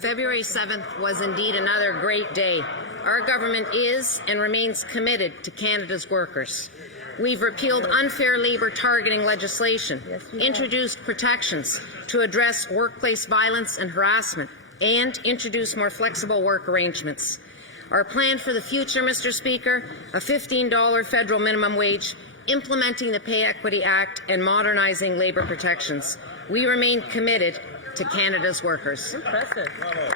February 7th was indeed another great day. Our government is and remains committed to Canada's workers. We've repealed unfair labour targeting legislation, introduced protections to address workplace violence and harassment, and introduced more flexible work arrangements. Our plan for the future, Mr. Speaker, a $15 federal minimum wage, implementing the Pay Equity Act, and modernising labour protections. We remain committed to Canada's workers.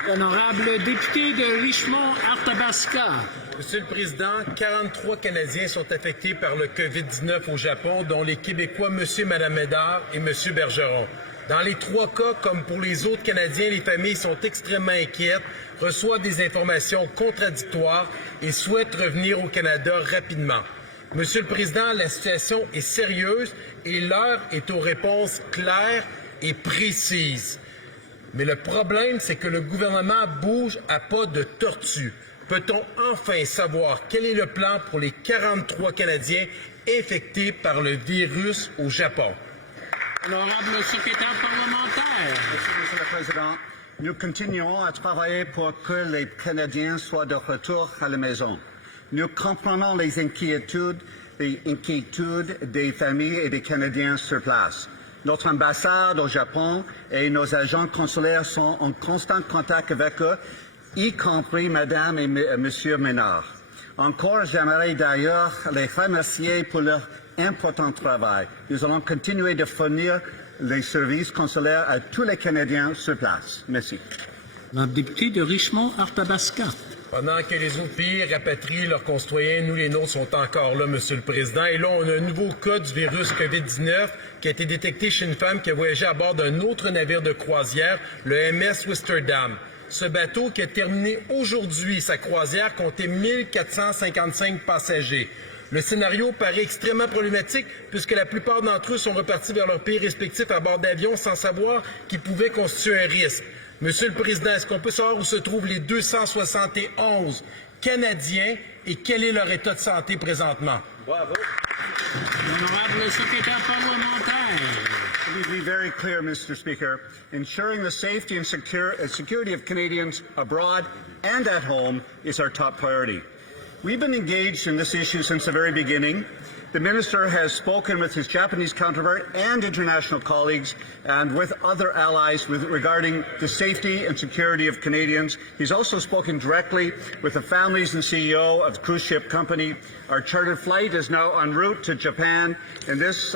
Honorable député de Richmond-Arthabasca. Monsieur le Président, 43 Canadiens sont affectés par le COVID-19 au Japon, dont les Québécois M. et Mme Médard et M. Bergeron. Dans les trois cas, comme pour les autres Canadiens, les familles sont extrêmement inquiètes, reçoivent des informations contradictoires et souhaitent revenir au Canada rapidement. Monsieur le Président, la situation est sérieuse et l'heure est aux réponses claires et précises. Mais le problème, c'est que le gouvernement bouge à pas de tortue. Peut-on enfin savoir quel est le plan pour les 43 Canadiens infectés par le virus au Japon? Honorable secrétaire parlementaire. Monsieur le Président, nous continuons à travailler pour que les Canadiens soient de retour à la maison. Nous comprenons les inquiétudes des familles et des Canadiens sur place. Notre ambassade au Japon et nos agents consulaires sont en constant contact avec eux, y compris Madame et Monsieur Ménard. Encore, j'aimerais d'ailleurs les remercier pour leur important travail. Nous allons continuer de fournir les services consulaires à tous les Canadiens sur place. Merci. Le député de Richmond-Arthabasca. Pendant que les autres pays rapatrient leurs concitoyens, nous, les nôtres, sont encore là, Monsieur le Président. Et là, on a un nouveau cas du virus COVID-19 qui a été détecté chez une femme qui a voyagé à bord d'un autre navire de croisière, le MS Wisterdam. Ce bateau qui a terminé aujourd'hui sa croisière comptait 1455 passagers. Le scénario paraît extrêmement problématique puisque la plupart d'entre eux sont repartis vers leur pays respectif à bord d'avions sans savoir qu'ils pouvaient constituer un risque. Monsieur le Président, est-ce qu'on peut savoir où se trouvent les 271 Canadiens et quel est leur état de santé présentement? Bravo. Honorable secrétaire parlementaire. Let me be very clear, Mr. Speaker. Ensuring the safety and security of Canadians abroad and at home is our top priority. We've been engaged in this issue since the very beginning. The Minister has spoken with his Japanese counterpart and international colleagues and with other allies regarding the safety and security of Canadians. He's also spoken directly with the families and CEO of the cruise ship company. Our chartered flight is now en route to Japan, and this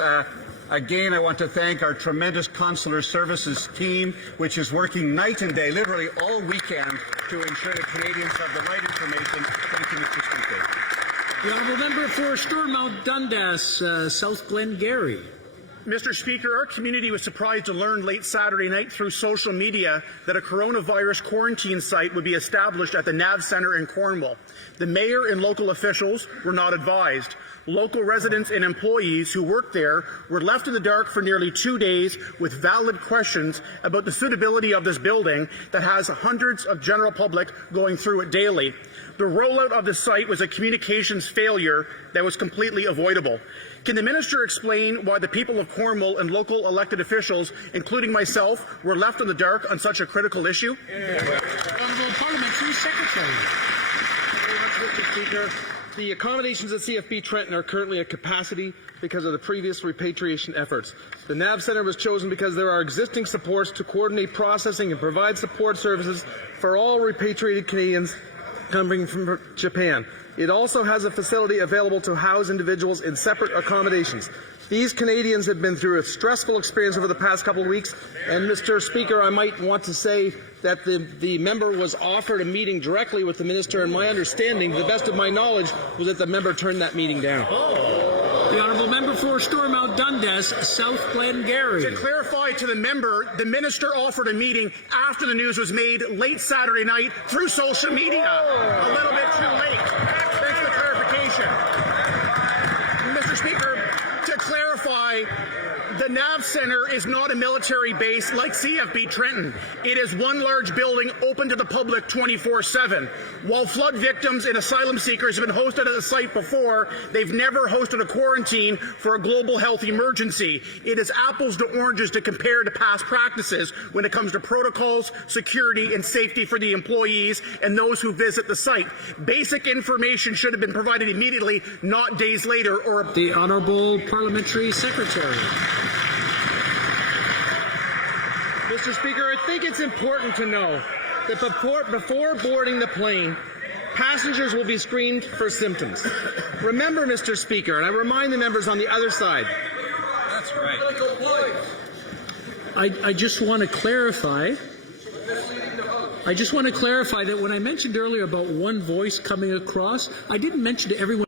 again, I want to thank our tremendous consular services team, which is working night and day, literally all weekend, to ensure that Canadians have the right information. Thank you, Mr. Speaker. The honourable member for Stormont Dundas, South Glengarry. Mr. Speaker, our community was surprised to learn late Saturday night through social media that a coronavirus quarantine site would be established at the NAV Centre in Cornwall. The mayor and local officials were not advised. Local residents and employees who worked there were left in the dark for nearly 2 days with valid questions about the suitability of this building that has hundreds of general public going through it daily. The rollout of the site was a communications failure that was completely avoidable. Can the Minister explain why the people of Cornwall and local elected officials, including myself, were left in the dark on such a critical issue? Honourable Parliamentary Secretary. Mr. Speaker, the accommodations at CFB Trenton are currently at capacity because of the previous repatriation efforts. The NAV Centre was chosen because there are existing supports to coordinate processing and provide support services for all repatriated Canadians coming from Japan. It also has a facility available to house individuals in separate accommodations. These Canadians have been through a stressful experience over the past couple of weeks, and Mr. Speaker, I might want to say that the member was offered a meeting directly with the Minister, and my understanding, to the best of my knowledge, was that the member turned that meeting down. The honourable member for Stormont Dundas, South Glengarry. To clarify to the member, the Minister offered a meeting after the news was made late Saturday night through social media. A little bit too late. Thanks for the clarification. Mr. Speaker, to clarify, The NAV Centre is not a military base like CFB Trenton. It is one large building open to the public 24/7. While flood victims and asylum seekers have been hosted at the site before, they've never hosted a quarantine for a global health emergency. It is apples to oranges to compare to past practices when it comes to protocols, security, and safety for the employees and those who visit the site. Basic information should have been provided immediately, not days later or... The Honourable Parliamentary Secretary. Mr. Speaker, I think it's important to know that before boarding the plane, passengers will be screened for symptoms. Remember, Mr. Speaker, and I remind the members on the other side. That's right. I just want to clarify. I just want to clarify that when I mentioned earlier about one voice coming across, I didn't mention to everyone